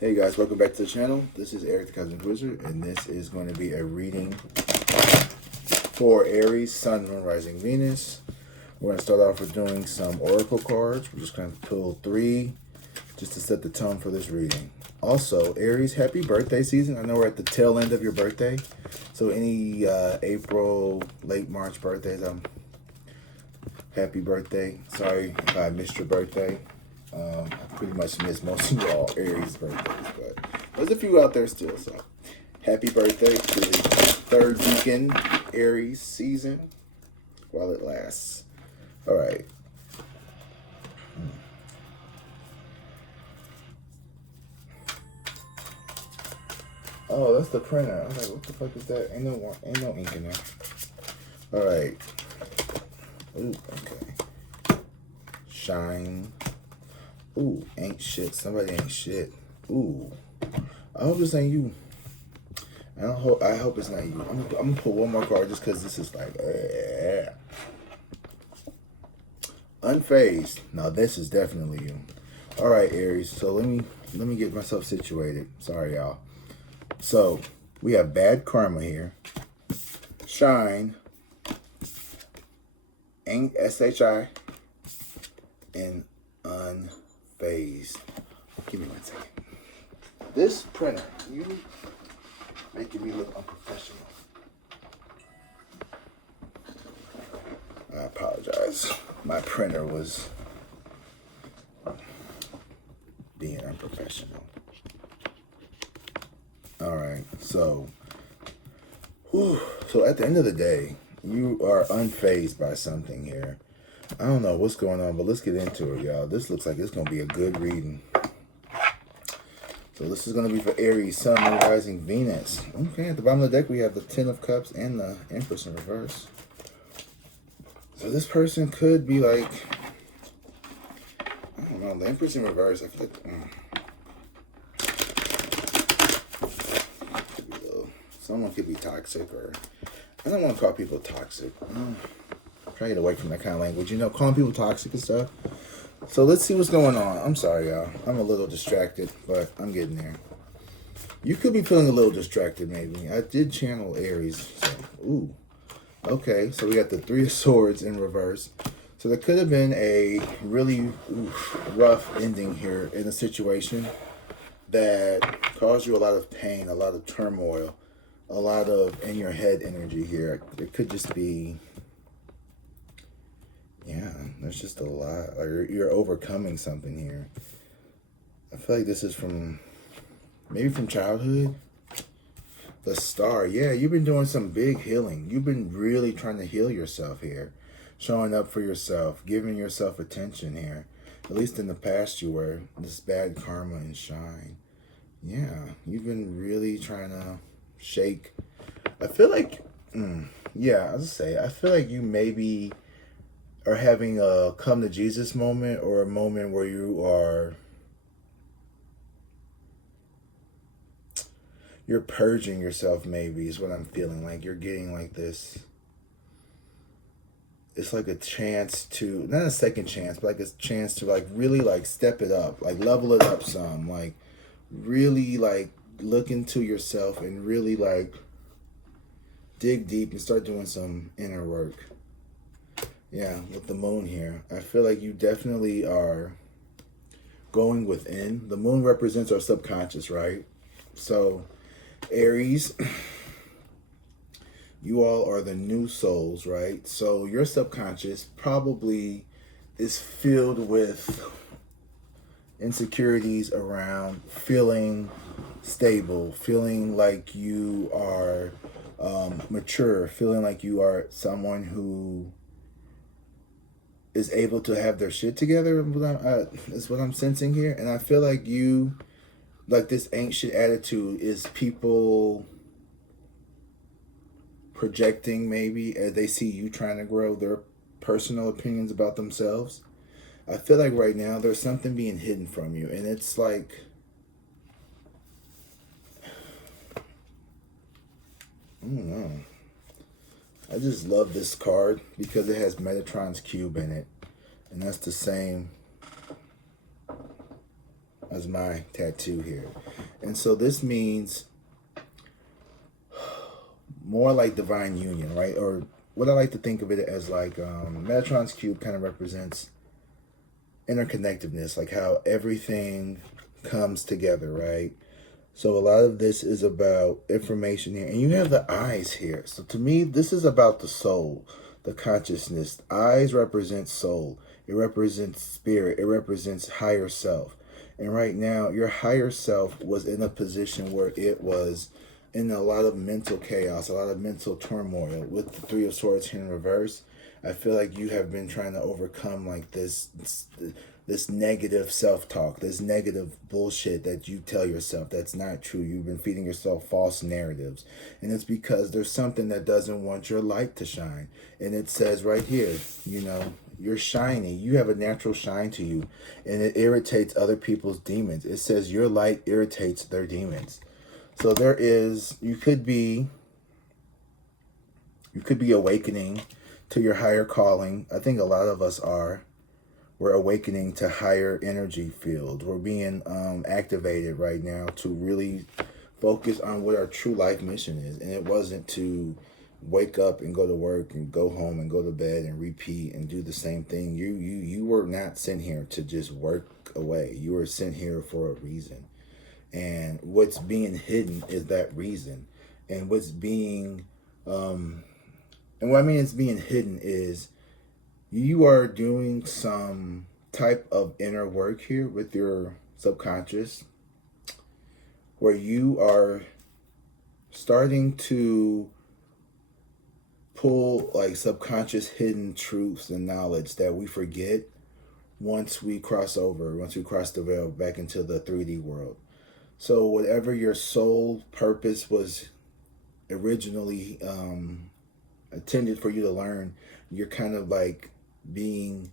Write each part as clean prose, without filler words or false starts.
Hey guys, welcome back to the channel. This is Eric the Cosmic Wizard, and this is going to be a reading for Aries, Sun, Moon, Rising, Venus. We're going to start off with doing some oracle cards. We're just going to pull 3 just to set the tone for this reading. Also, Aries, happy birthday season. I know we're at the tail end of your birthday, so any April, late March birthdays, happy birthday. Sorry if I missed your birthday. I pretty much missed most of y'all Aries birthdays, but there's a few out there still. So happy birthday to the third weekend Aries season while it lasts. All right. Oh, that's the printer. I was like, what the fuck is that? Ain't no ink in there. All right. Ooh, okay. Shine. Ooh, ain't shit. Somebody ain't shit. Ooh. I hope this ain't you. I hope it's not you. I'm gonna pull one more card just because this is like unfazed. Now this is definitely you. Alright, Aries. So let me get myself situated. Sorry, y'all. So we have bad karma here. Shine. Ain't SHI. And unfazed. Give me 1 second. This printer, you making me look unprofessional. I apologize. My printer was being unprofessional. Alright, so at the end of the day, you are unfazed by something here. I don't know what's going on, but let's get into it, y'all. This looks like it's going to be a good reading. So this is going to be for Aries, Sun, Moon, Rising, Venus. Okay, at the bottom of the deck, we have the Ten of Cups and the Empress in reverse. So this person could be like, I don't know, the Empress in reverse. I feel like someone could be toxic, or I don't want to call people toxic. Try to get away from that kind of language. You know, calling people toxic and stuff. So let's see what's going on. I'm sorry, y'all. I'm a little distracted, but I'm getting there. You could be feeling a little distracted, maybe. I did channel Aries. So, ooh. Okay, so we got the Three of Swords in reverse. So there could have been a really rough ending here in a situation that caused you a lot of pain, a lot of turmoil, a lot of in your head energy here. It could just be... yeah, there's just a lot. Like you're overcoming something here. I feel like this is maybe from childhood. The Star. Yeah, you've been doing some big healing. You've been really trying to heal yourself here. Showing up for yourself. Giving yourself attention here. At least in the past you were. This bad karma and shine. Yeah, you've been really trying to shake. I feel like, yeah, I'll just say, I feel like you maybe... or having a come to Jesus moment, or a moment where you're purging yourself, maybe is what I'm feeling like. You're getting like this, it's like a chance to, not a second chance, but like a chance to like really like step it up, like level it up some, like really like look into yourself and really like dig deep and start doing some inner work. Yeah, with the moon here. I feel like you definitely are going within. The moon represents our subconscious, right? So, Aries, you all are the new souls, right? So your subconscious probably is filled with insecurities around feeling stable, feeling like you are mature, feeling like you are someone who is able to have their shit together, is what I'm sensing here. And I feel like you, like this ain't shit attitude is people projecting maybe as they see you trying to grow their personal opinions about themselves. I feel like right now there's something being hidden from you, and it's like, I don't know. I just love this card because it has Metatron's cube in it. And that's the same as my tattoo here. And so this means more like divine union, right? Or what I like to think of it as like Metatron's cube kind of represents interconnectedness, like how everything comes together, right? So a lot of this is about information here. And you have the eyes here. So to me, this is about the soul, the consciousness. Eyes represent soul. It represents spirit. It represents higher self. And right now, your higher self was in a position where it was in a lot of mental chaos, a lot of mental turmoil. With the Three of Swords here in reverse, I feel like you have been trying to overcome like this negative self-talk, this negative bullshit that you tell yourself that's not true. You've been feeding yourself false narratives. And it's because there's something that doesn't want your light to shine. And it says right here, you know, you're shiny. You have a natural shine to you. And it irritates other people's demons. It says your light irritates their demons. So there is, you could be awakening to your higher calling. I think a lot of us are. We're awakening to higher energy field. We're being activated right now to really focus on what our true life mission is. And it wasn't to wake up and go to work and go home and go to bed and repeat and do the same thing. You were not sent here to just work away. You were sent here for a reason. And what's being hidden is that reason. And what's being and what I mean is being hidden is you are doing some type of inner work here with your subconscious where you are starting to pull like subconscious hidden truths and knowledge that we forget once we cross the veil back into the 3D world. So whatever your soul purpose was originally intended for you to learn, you're kind of like being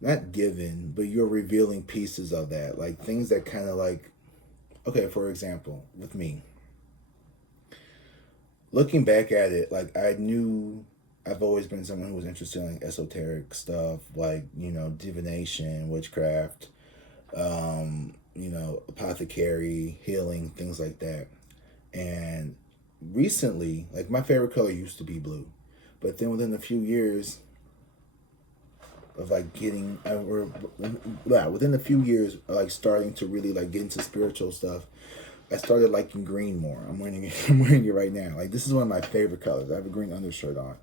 not given, but you're revealing pieces of that, like things that kind of like, okay, for example, with me looking back at it, like I knew I've always been someone who was interested in like esoteric stuff, like, you know, divination, witchcraft, you know, apothecary, healing, things like that. And recently, like my favorite color used to be blue, but then within a few years of like getting within a few years like starting to really like get into spiritual stuff, I started liking green more. I'm wearing it right now. Like this is one of my favorite colors. I have a green undershirt on.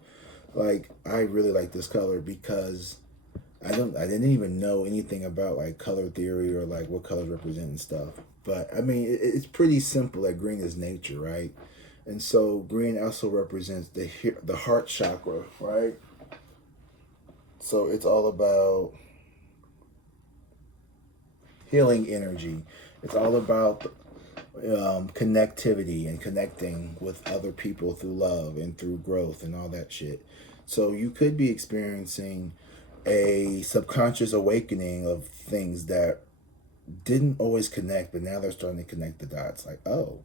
Like I really like this color because I didn't even know anything about like color theory or like what colors represent and stuff. But I mean it's pretty simple that green is nature, right? And so green also represents the heart chakra, right? So it's all about healing energy. It's all about connectivity and connecting with other people through love and through growth and all that shit. So you could be experiencing a subconscious awakening of things that didn't always connect, but now they're starting to connect the dots. Like, oh,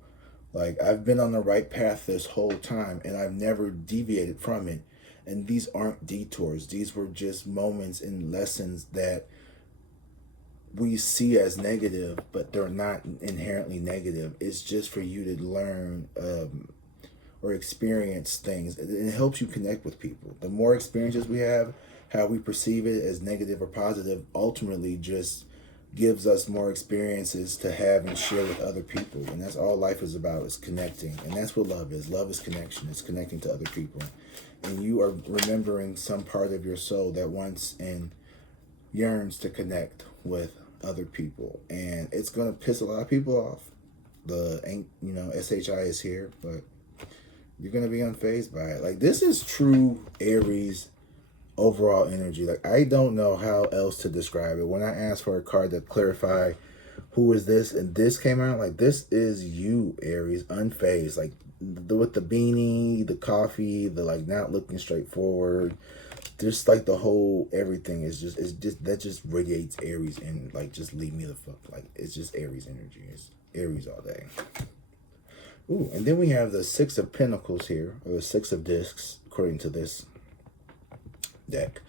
like I've been on the right path this whole time and I've never deviated from it. And these aren't detours. These were just moments and lessons that we see as negative, but they're not inherently negative. It's just for you to learn or experience things. It helps you connect with people. The more experiences we have, how we perceive it as negative or positive, ultimately just gives us more experiences to have and share with other people. And that's all life is about, is connecting. And that's what love is. Love is connection. It's connecting to other people. And you are remembering some part of your soul that wants and yearns to connect with other people. And it's going to piss a lot of people off. SHI is here, but you're going to be unfazed by it. Like, this is true Aries overall energy. Like, I don't know how else to describe it. When I asked for a card to clarify who is this, and this came out, like, this is you, Aries, unfazed. Like, with the beanie, the coffee, the like not looking straight forward, just like the whole everything is just that just radiates Aries, and like just leave me the fuck, like it's just Aries energy. It's Aries all day. Ooh, and then we have the Six of Pentacles here, or the Six of Discs, according to this deck.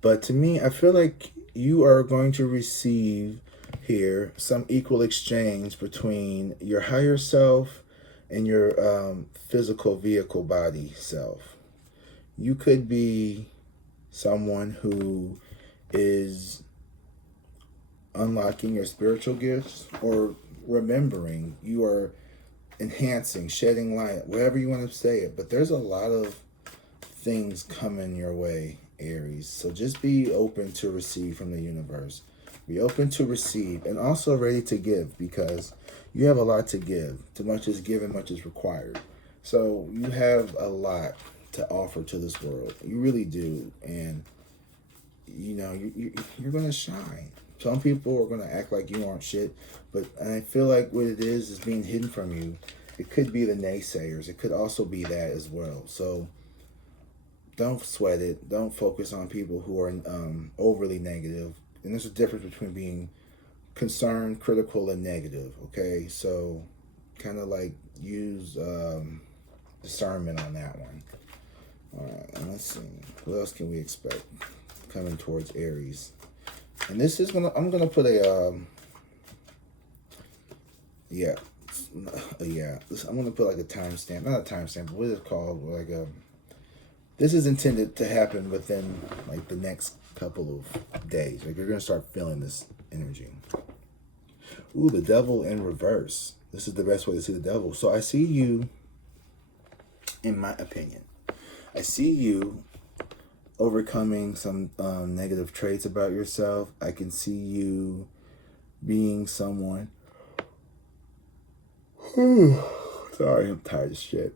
But to me, I feel like you are going to receive here, some equal exchange between your higher self and your physical vehicle body self. You could be someone who is unlocking your spiritual gifts or remembering. You are enhancing, shedding light, whatever you want to say it. But there's a lot of things coming your way, Aries. So just be open to receive from the universe. Be open to receive and also ready to give, because you have a lot to give. Too much is given, much is required. So you have a lot to offer to this world. You really do. And, you know, you're going to shine. Some people are going to act like you aren't shit. But I feel like what it is being hidden from you. It could be the naysayers. It could also be that as well. So don't sweat it. Don't focus on people who are overly negative. And there's a difference between being concerned, critical, and negative. Okay, so kind of like use discernment on that one. All right, let's see. What else can we expect coming towards Aries? And this is I'm gonna put a I'm gonna put like a timestamp. Not a timestamp, but what is it called? Like this is intended to happen within like the next couple of days. Like you're gonna start feeling this energy. Ooh, the devil in reverse. This is the best way to see the devil. So I see you, in my opinion, I see you overcoming some negative traits about yourself. I can see you being someone. Sorry, I'm tired as shit.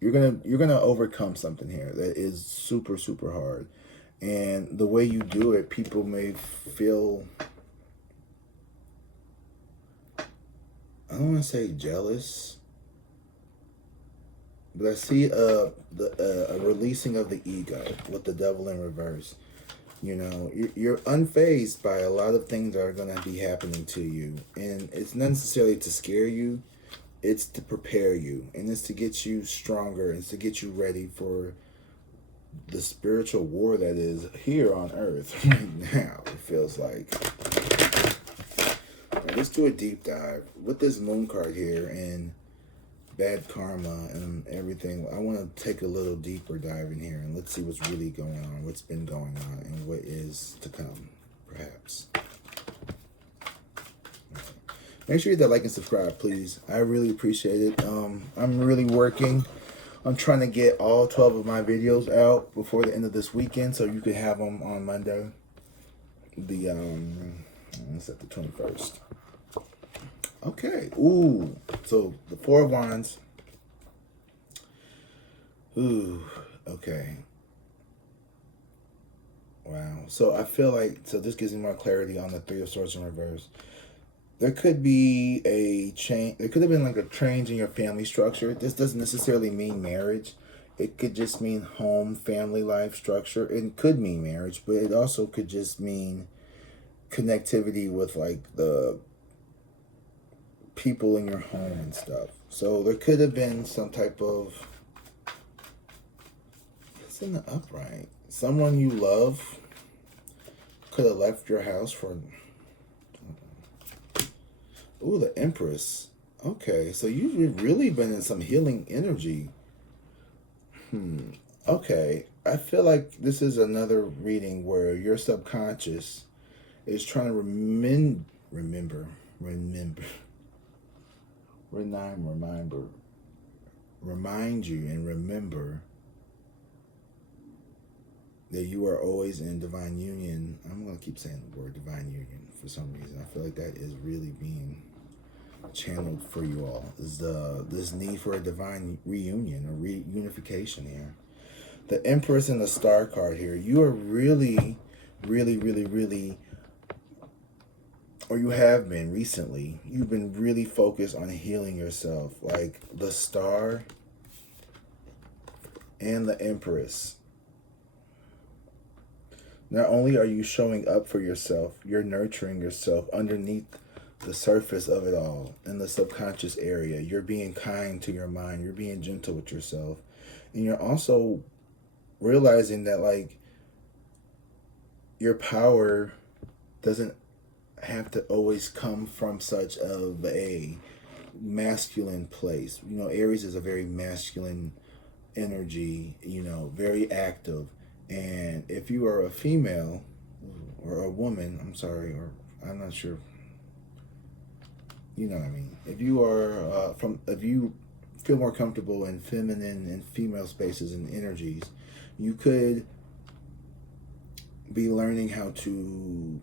You're gonna overcome something here that is super, super hard. And the way you do it, people may feel, I don't want to say jealous, but I see a releasing of the ego with the devil in reverse. You know, you're unfazed by a lot of things that are going to be happening to you. And it's not necessarily to scare you. It's to prepare you. And it's to get you stronger. It's to get you ready for the spiritual war that is here on Earth right now, it feels like. Right, let's do a deep dive. With this moon card here and bad karma and everything, I want to take a little deeper dive in here and let's see what's really going on, what's been going on, and what is to come, perhaps. Make sure you hit that like and subscribe, please. I really appreciate it. I'm really working. I'm trying to get all 12 of my videos out before the end of this weekend, so you could have them on Monday. It's at the 21st. Okay. Ooh. So the Four of Wands. Ooh. Okay. Wow. So I feel like, so this gives me more clarity on the Three of Swords in reverse. There could be a change. There could have been like a change in your family structure. This doesn't necessarily mean marriage. It could just mean home, family life structure. It could mean marriage, but it also could just mean connectivity with like the people in your home and stuff. So there could have been some type of, it's in the upright. Someone you love could have left your house for, ooh, the Empress. Okay, so you've really been in some healing energy. Okay, I feel like this is another reading where your subconscious is trying to remind you and remember that you are always in divine union. I'm going to keep saying the word divine union for some reason. I feel like that is really being channeled for you all. Is this need for a divine reunion or reunification here. The Empress and the Star card here. You are really, or you have been recently, you've been really focused on healing yourself. Like the Star and the Empress. Not only are you showing up for yourself, you're nurturing yourself underneath the surface of it all, in the subconscious area. You're being kind to your mind. You're being gentle with yourself. And you're also realizing that, like, your power doesn't have to always come from such of a masculine place. You know, Aries is a very masculine energy, you know, very active. And if you are a female or a woman, I'm sorry, or I'm not sure, you know what I mean. If you are if you feel more comfortable in feminine and female spaces and energies, you could be learning how to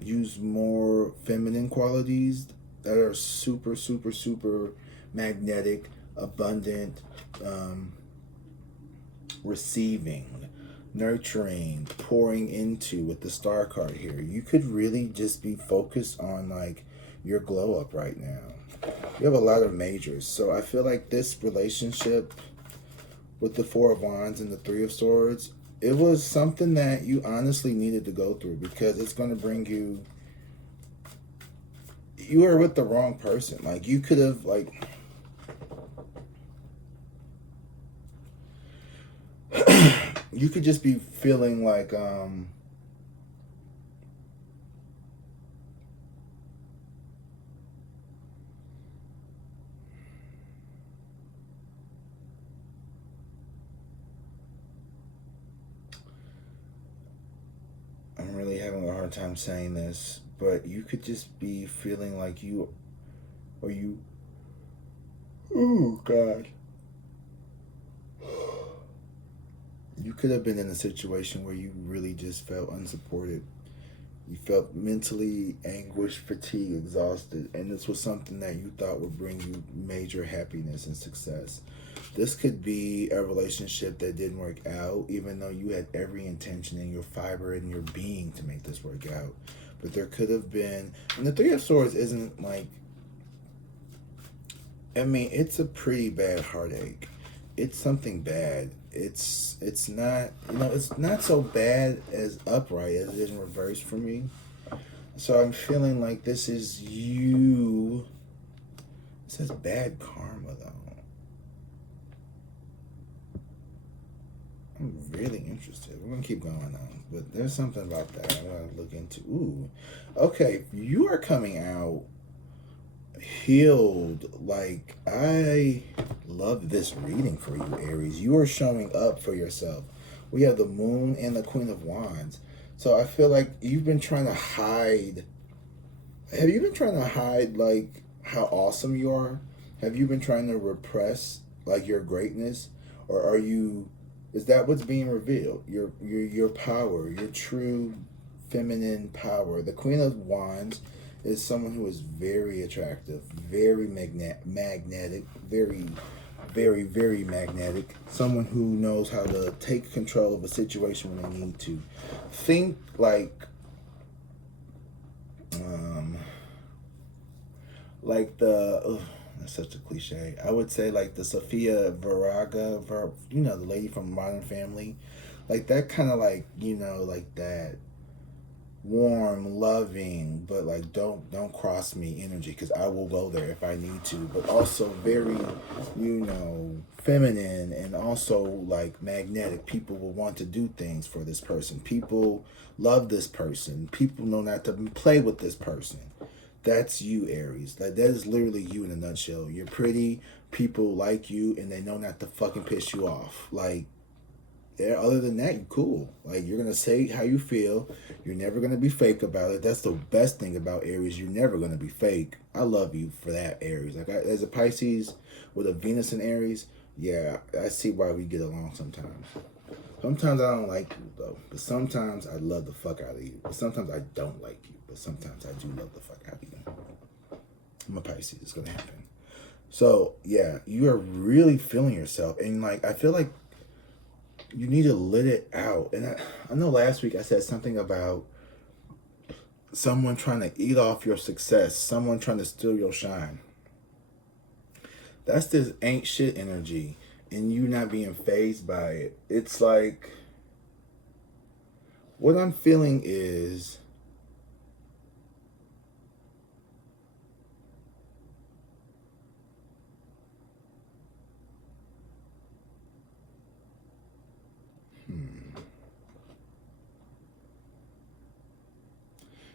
use more feminine qualities that are super, super, super magnetic, abundant, receiving, nurturing, pouring into with the star card here. You could really just be focused on like your glow up right now. You have a lot of majors. So I feel like this relationship with the Four of Wands and the Three of Swords, it was something that you honestly needed to go through because it's going to bring you. You were with the wrong person. Like, you could have, like. You could just be feeling like, I'm really having a hard time saying this, but you could just be feeling like you, or you, oh God. You could have been in a situation where you really just felt unsupported. You felt mentally anguished, fatigued, exhausted, and this was something that you thought would bring you major happiness and success. This could be a relationship that didn't work out, even though you had every intention in your fiber and your being to make this work out. But there could have been, and the Three of Swords isn't like, I mean, it's a pretty bad heartache. It's something bad. It's not, you know, it's not so bad as upright as it is in reverse for me. So I'm feeling like this is you. It says bad karma though. I'm really interested. We're gonna keep going on, but there's something about that I want to look into. Ooh, okay. You are coming out healed. Like, I love this reading for you, Aries. You are showing up for yourself. We have the Moon and the Queen of Wands. So I feel like you've been trying to hide. Have you been trying to hide like how awesome you are? Have you been trying to repress like your greatness, or are you? Is that what's being revealed? Your power, your true feminine power. The Queen of Wands is someone who is very attractive, very magnetic, very, very, very magnetic. Someone who knows how to take control of a situation when they need to. Think like the. Ugh, that's such a cliche. I would say like the Sofia Vergara, you know, the lady from Modern Family, like that kind of like, you know, like that warm, loving, but like don't cross me energy, because I will go there if I need to, but also very, you know, feminine and also like magnetic. People will want to do things for this person. People love this person. People know not to play with this person. That's you, Aries. Like, that is literally you in a nutshell. You're pretty, people like you, and they know not to fucking piss you off. Like, other than that, you cool. Like, you're gonna say how you feel. You're never gonna be fake about it. That's the best thing about Aries. You're never gonna be fake. I love you for that, Aries. Like, as a Pisces with a Venus in Aries, yeah, I see why we get along sometimes. Sometimes I don't like you though, but sometimes I love the fuck out of you. But sometimes I don't like you, but sometimes I do love the fuck out of you. I'm a Pisces. It's gonna happen. So yeah, you are really feeling yourself, and like I feel like you need to let it out. And I know last week I said something about someone trying to eat off your success, someone trying to steal your shine. That's this ain't shit energy, and you not being fazed by it. It's like, what I'm feeling is,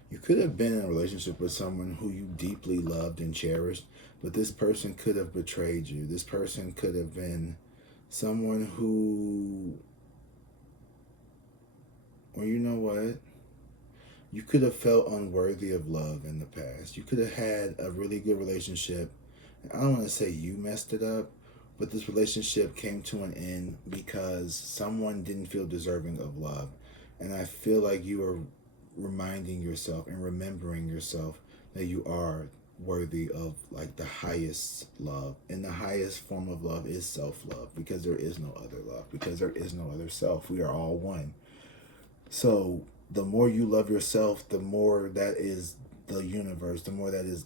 You could have been in a relationship with someone who you deeply loved and cherished, but this person could have betrayed you. This person could have been someone who, or you know what? You could have felt unworthy of love in the past. You could have had a really good relationship. I don't want to say you messed it up, but this relationship came to an end because someone didn't feel deserving of love. And I feel like you are reminding yourself and remembering yourself that you are worthy of like the highest love. And the highest form of love is self-love, because there is no other love, because there is no other self. We are all one. So the more you love yourself, the more that is the universe, the more that is,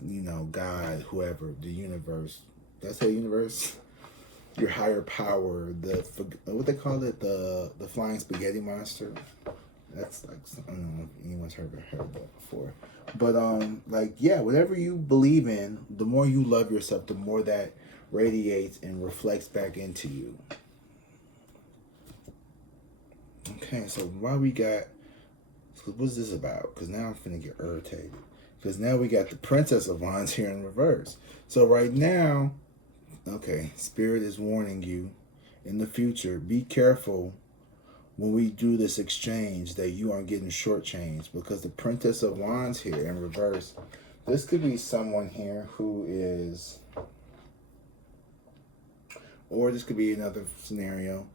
God, whoever, the universe. Did I say universe? Your higher power, what they call it, the flying spaghetti monster. That's like, I don't know if anyone's heard that before. But whatever you believe in, the more you love yourself, the more that radiates and reflects back into you. Okay, so what's this about? Because now I'm finna get irritated. Because now we got the Princess of Wands here in reverse. So right now, okay, Spirit is warning you in the future, be careful when we do this exchange that you aren't getting shortchanged, because the Princess of Wands here in reverse, this could be someone here who is, or this could be another scenario.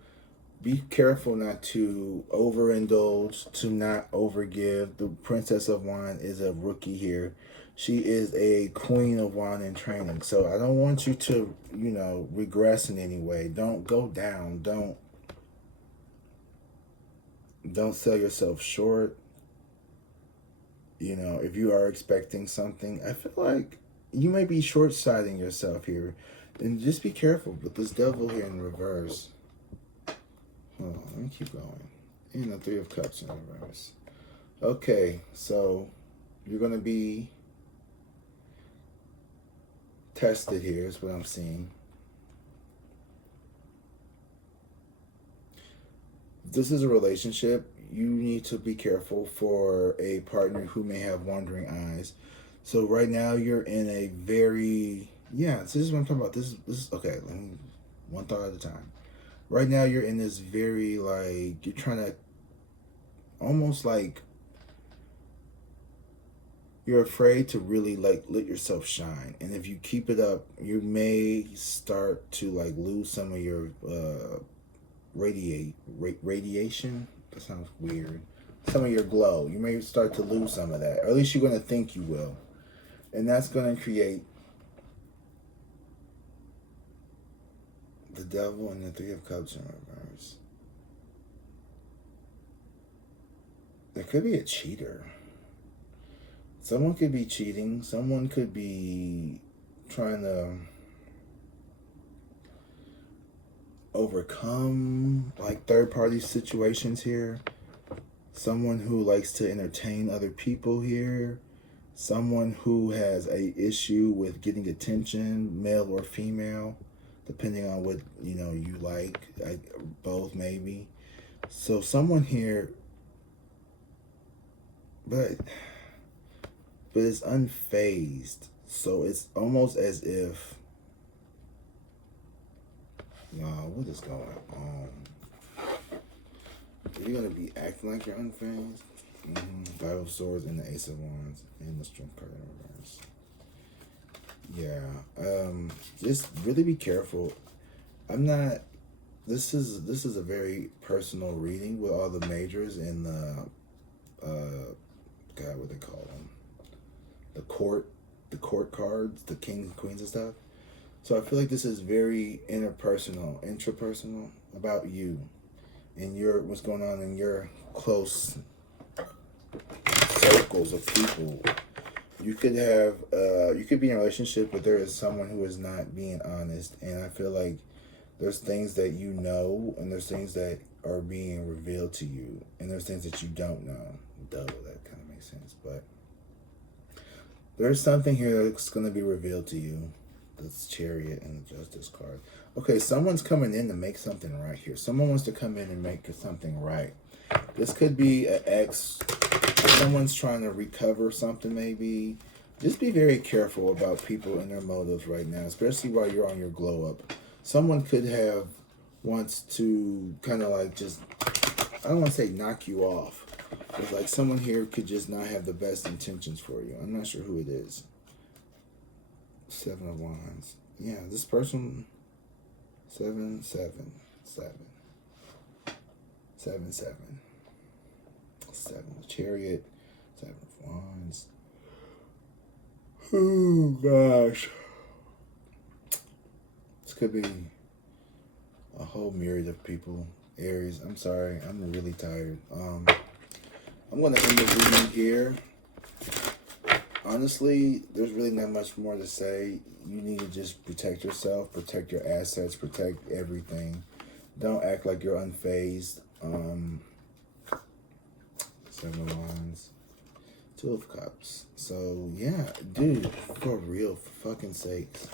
Be careful not to overindulge, to not overgive. The Princess of Wands is a rookie here. She is a Queen of Wands in training. So I don't want you to, regress in any way. Don't go down. Don't sell yourself short. If you are expecting something, I feel like you may be short-sighting yourself here. And just be careful with this Devil here in reverse. Hold on, let me keep going. And the Three of Cups in reverse. Okay, so you're going to be tested here is what I'm seeing. If this is a relationship, you need to be careful for a partner who may have wandering eyes. So right now you're in a very, this is what I'm talking about. This is okay, let me, one thought at a time. Right now you're in this very, you're trying to, almost like, you're afraid to really, let yourself shine. And if you keep it up, you may start to, lose some of your radiation. That sounds weird. Some of your glow. You may start to lose some of that. Or at least you're going to think you will. And that's going to create the Devil and the Three of Cups in reverse. There could be a cheater. Someone could be cheating. Someone could be trying to overcome third-party situations here. Someone who likes to entertain other people here. Someone who has a issue with getting attention, male or female, depending on what you like, both maybe. So someone here, but it's unfazed. So it's almost as if, what is going on? You're gonna be acting like you're unfazed. Five of Swords and the Ace of Wands and the Strength card in reverse. Just really be careful. This is a very personal reading with all the majors and the what they call them, the court cards, the kings and queens and stuff. So I feel like this is very intrapersonal about you and what's going on in your close circles of people. You could be in a relationship, but there is someone who is not being honest, and I feel like there's things that you know, and there's things that are being revealed to you, and there's things that you don't know. That kind of makes sense, but there's something here that's going to be revealed to you. this Chariot and the Justice card. Okay, someone's coming in to make something right here. Someone wants to come in and make something right. This could be an ex. Someone's trying to recover something, maybe. Just be very careful about people and their motives right now, especially while you're on your glow up. Someone could have wants to kind of like just, I don't want to say knock you off, but like someone here could just not have the best intentions for you. I'm not sure who it is. 7 of Wands. Yeah, this person, 7, 7, 7. 7, 7. 7 of Chariot, 7 of Wands. Oh gosh. This could be a whole myriad of people. Aries, I'm sorry, I'm really tired. I'm gonna end the reading here. Honestly, there's really not much more to say. You need to just protect yourself, protect your assets, protect everything. Don't act like you're unfazed. 7 of Wands, 2 of Cups. So yeah, dude, for real, for fucking sakes.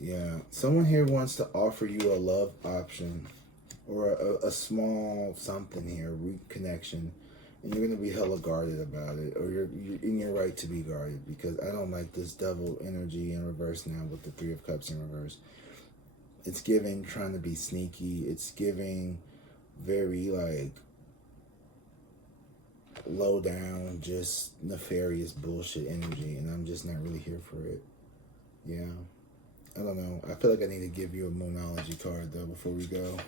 Yeah, someone here wants to offer you a love option or a small something here, reconnection, and you're gonna be hella guarded about it, or you're in your right to be guarded, because I don't like this devil energy in reverse now with the 3 of Cups in reverse. It's giving trying to be sneaky. It's giving very like low down, just nefarious bullshit energy, and I'm just not really here for it. Yeah, I don't know. I feel like I need to give you a Moonology card though before we go.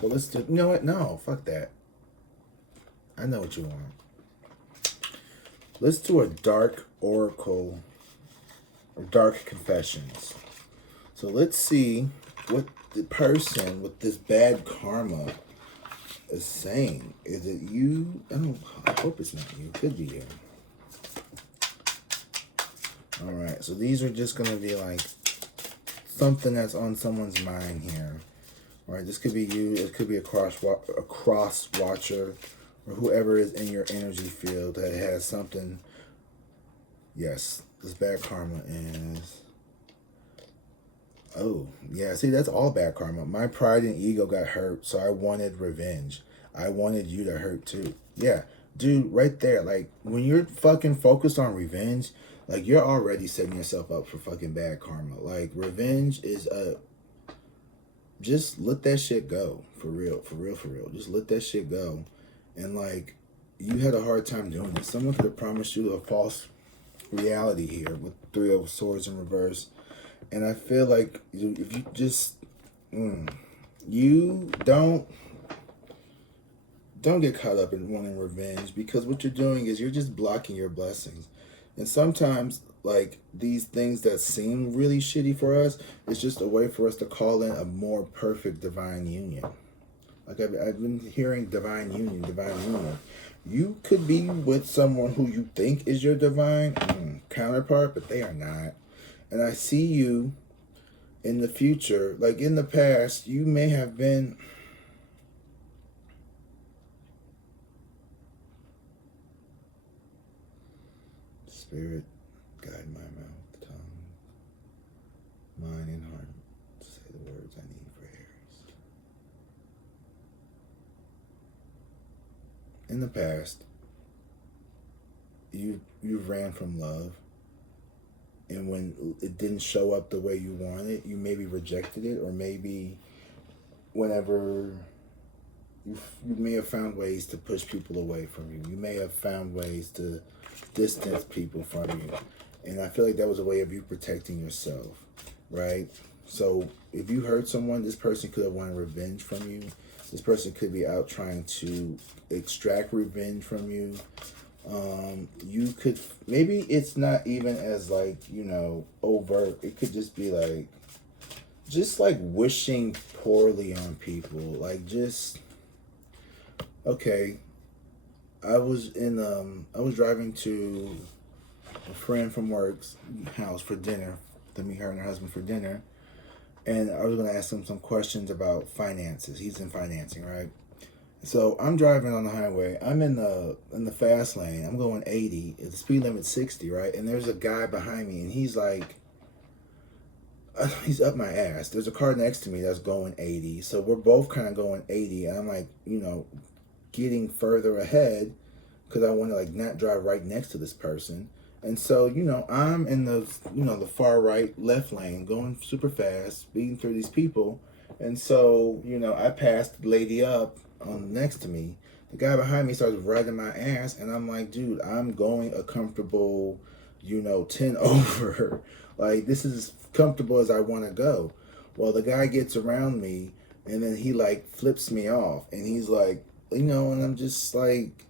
Well, let's do. You know what? No, fuck that. I know what you want. Let's do a dark oracle or dark confessions. So let's see what the person with this bad karma is saying. Is it you? I hope it's not you. It could be you. All right. So these are just gonna be like something that's on someone's mind here. All right. This could be you. It could be a cross watcher, or whoever is in your energy field that has something. Yes, this bad karma is. Oh, yeah. See, that's all bad karma. My pride and ego got hurt, so I wanted revenge. I wanted you to hurt too. Yeah, dude, right there. Like, when you're fucking focused on revenge, like, you're already setting yourself up for fucking bad karma. Like, revenge is a... Just let that shit go. For real, for real, for real. Just let that shit go. And, like, you had a hard time doing it. Someone could have promised you a false reality here with 3 of Swords in reverse. And I feel like if you just, you don't get caught up in wanting revenge, because what you're doing is you're just blocking your blessings. And sometimes, like, these things that seem really shitty for us, it's just a way for us to call in a more perfect divine union. Like, I've been hearing divine union, divine union. You could be with someone who you think is your divine counterpart, but they are not. And I see you in the future, like in the past, you may have been... Spirit, guide my mouth, tongue, mind, and heart to say the words I need for Aries. In the past, you ran from love. And when it didn't show up the way you wanted, you maybe rejected it, or maybe whenever you may have found ways to push people away from you. You may have found ways to distance people from you. And I feel like that was a way of you protecting yourself, right? So if you hurt someone, this person could have wanted revenge from you. This person could be out trying to extract revenge from you. You could, maybe it's not even as like, you know, overt. It could just be like, just like wishing poorly on people. Like, just, okay, I was driving to a friend from work's house for dinner, to meet her and her husband for dinner. And I was going to ask him some questions about finances. He's in financing, right? So I'm driving on the highway. I'm in the fast lane. I'm going 80. The speed limit's 60, right? And there's a guy behind me, and he's like, he's up my ass. There's a car next to me that's going 80. So we're both kind of going 80. And I'm like, getting further ahead because I want to like not drive right next to this person. And so, I'm in the far right, left lane, going super fast, speeding through these people. And so, I passed the lady up on next to me. The guy behind me starts riding my ass, and I'm like, dude, I'm going a comfortable, 10 over. Like, this is as comfortable as I want to go. Well, the guy gets around me, and then he, like, flips me off. And he's like, and I'm just like,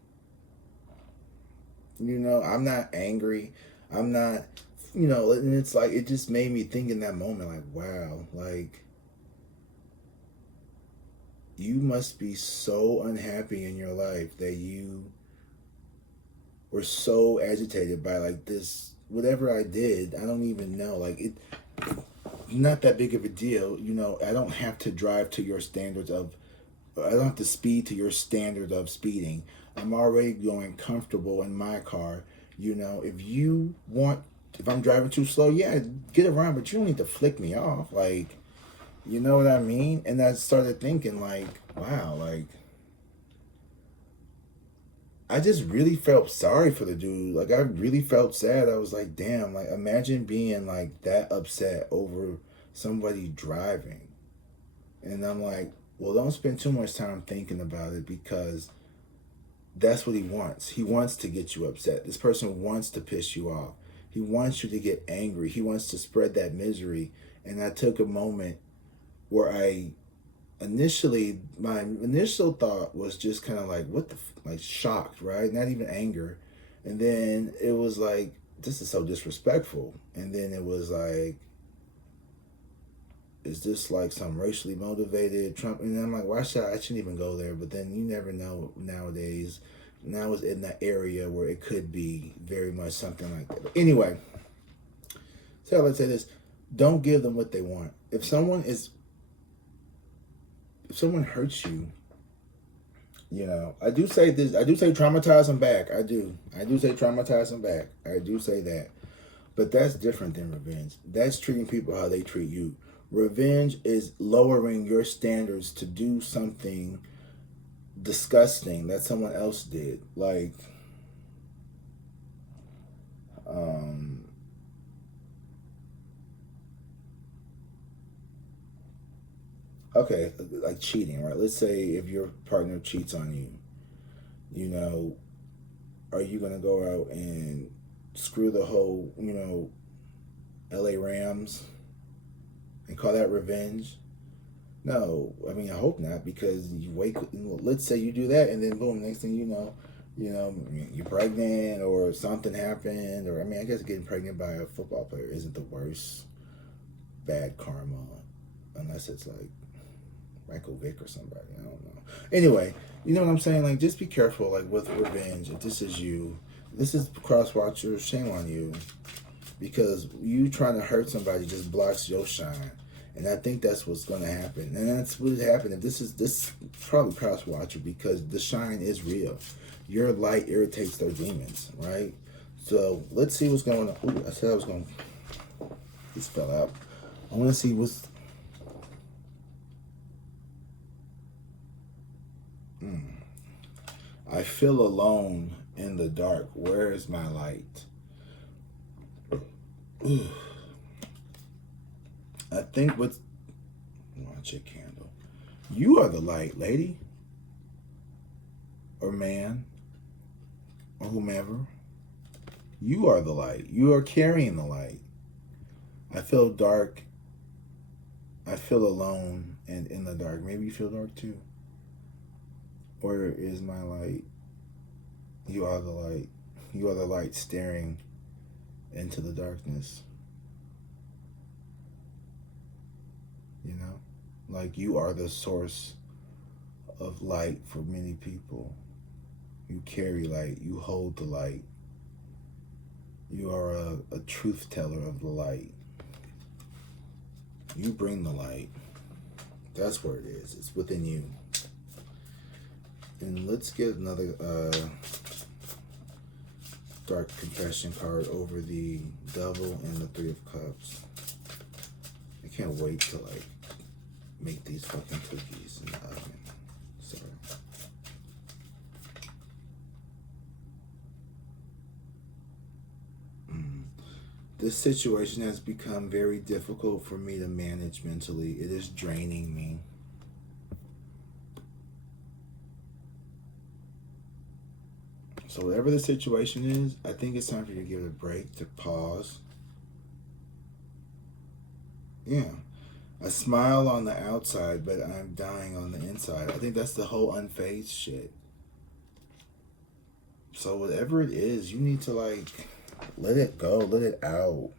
I'm not angry. I'm not, and it's like, it just made me think in that moment, like, wow, like, you must be so unhappy in your life that you were so agitated by like this, whatever I did, I don't even know. Like it, not that big of a deal. I don't have to drive to your standards of, I don't have to speed to your standard of speeding. I'm already going comfortable in my car. If I'm driving too slow, yeah, get around, but you don't need to flick me off. Like, you know what I mean? And I started thinking, like, wow, like, I just really felt sorry for the dude. Like, I really felt sad. I was like, damn, like, imagine being, like, that upset over somebody driving. And I'm like, well, don't spend too much time thinking about it because that's what he wants. He wants to get you upset. This person wants to piss you off. He wants you to get angry. He wants to spread that misery. And I took a moment where my initial thought was just kind of like, what the, like shocked, right? Not even anger. And then it was like, this is so disrespectful. And then it was like, is this like some racially motivated Trump? And I'm like, I shouldn't even go there. But then you never know nowadays. Now it's in that area where it could be very much something like that. But anyway, so let's say this. Don't give them what they want. If someone hurts you, I do say this. I do say traumatize them back. I do say traumatize them back. I do say that. But that's different than revenge. That's treating people how they treat you. Revenge is lowering your standards to do something disgusting that someone else did. Like, okay, like cheating, right? Let's say if your partner cheats on you, are you going to go out and screw the whole, LA Rams and call that revenge? No, I mean, I hope not, because let's say you do that and then boom, next thing you know, you're pregnant or something happened, or, I mean, I guess getting pregnant by a football player isn't the worst bad karma, unless it's like Michael Vick or somebody, I don't know. Anyway, you know what I'm saying? Like, just be careful, like, with revenge. If this is you, this is cross-watcher, shame on you, because you trying to hurt somebody just blocks your shine. And I think that's what's going to happen. And that's what happened. If this probably cross-watcher, because the shine is real. Your light irritates their demons, right? So let's see what's going on. Ooh, I said I was going to, this fell out. I want to see what's, I feel alone in the dark. Where is my light? Ooh. I think what's, watch your candle. You are the light, lady. Or man. Or whomever. You are the light. You are carrying the light. I feel dark. I feel alone and in the dark. Maybe you feel dark too. Where is my light? You are the light. You are the light staring into the darkness. Like, you are the source of light for many people. You carry light. You hold the light. You are a truth teller of the light. You bring the light. That's where it is. It's within you. And let's get another dark confession card over the Devil and the Three of Cups. can't wait to like make these fucking cookies in the oven. Sorry. This situation has become very difficult for me to manage mentally. It is draining me. So whatever the situation is, I think it's time for you to give it a break, to pause. Yeah. I smile on the outside, but I'm dying on the inside. I think that's the whole unfazed shit. So whatever it is, you need to like let it go, let it out.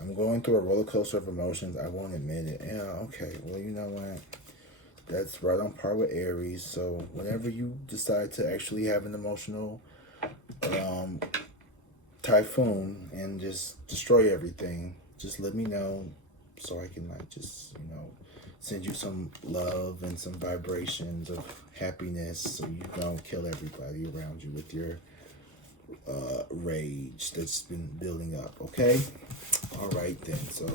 I'm going through a roller coaster of emotions. I won't admit it. Yeah, okay. Well, you know what? That's right on par with Aries. So whenever you decide to actually have an emotional typhoon and just destroy everything, just let me know so I can like just, you know, send you some love and some vibrations of happiness so you don't kill everybody around you with your rage that's been building up, okay? All right then. So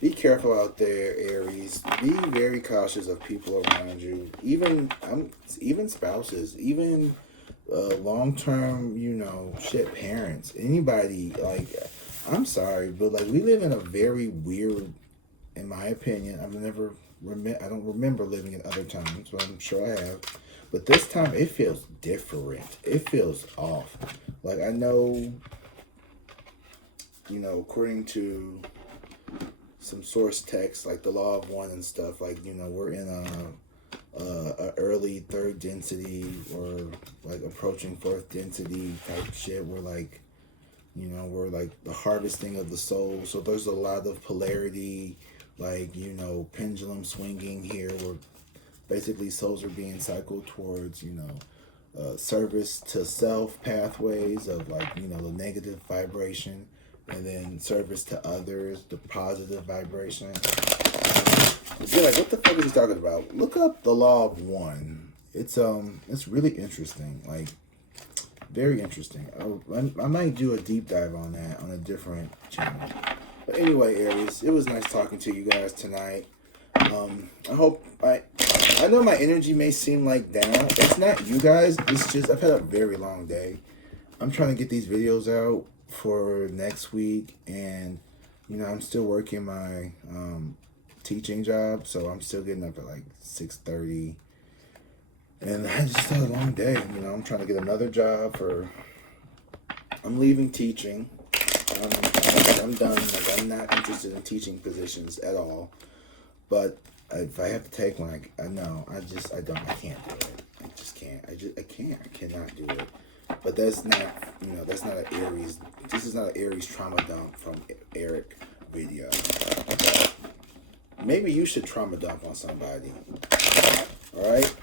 be careful out there, Aries. Be very cautious of people around you, even spouses, even long-term, you know, shit, parents, anybody. Like, I'm sorry, but like we live in a very weird, in my opinion. I don't remember living in other times, but I'm sure I have. But this time it feels different. It feels off. Like I know, you know, according to some source text, like the law of one and stuff, like, you know, we're in a early third density or like approaching fourth density type shit. We're like, you know, we're like the harvesting of the soul. So there's a lot of polarity, like, you know, pendulum swinging here where basically souls are being cycled towards, you know, service to self pathways of like, you know, the negative vibration, and then service to others, the positive vibration. You're like, what the fuck is he talking about? Look up the law of one. It's really interesting, like very interesting. I might do a deep dive on that on a different channel. But anyway, Aries, it was nice talking to you guys tonight. I know my energy may seem like down. It's not you guys. It's just I've had a very long day. I'm trying to get these videos out for next week, and you know I'm still working my teaching job, so I'm still getting up at like 6:30, and I just had a long day. You know, I'm trying to get another job I'm leaving teaching. I'm done. Like, I'm not interested in teaching positions at all. But if I have to take one, I can't do it. I just can't. I cannot do it. But that's not, you know, that's not an Aries. This is not an Aries trauma dump from Eric video. Maybe you should trauma dump on somebody. All right.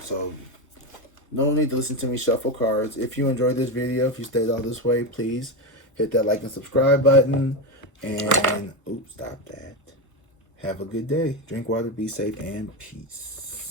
So no need to listen to me shuffle cards. If you enjoyed this video, if you stayed all this way, please hit that like and subscribe button. And oops, stop that. Have a good day. Drink water, be safe, and peace.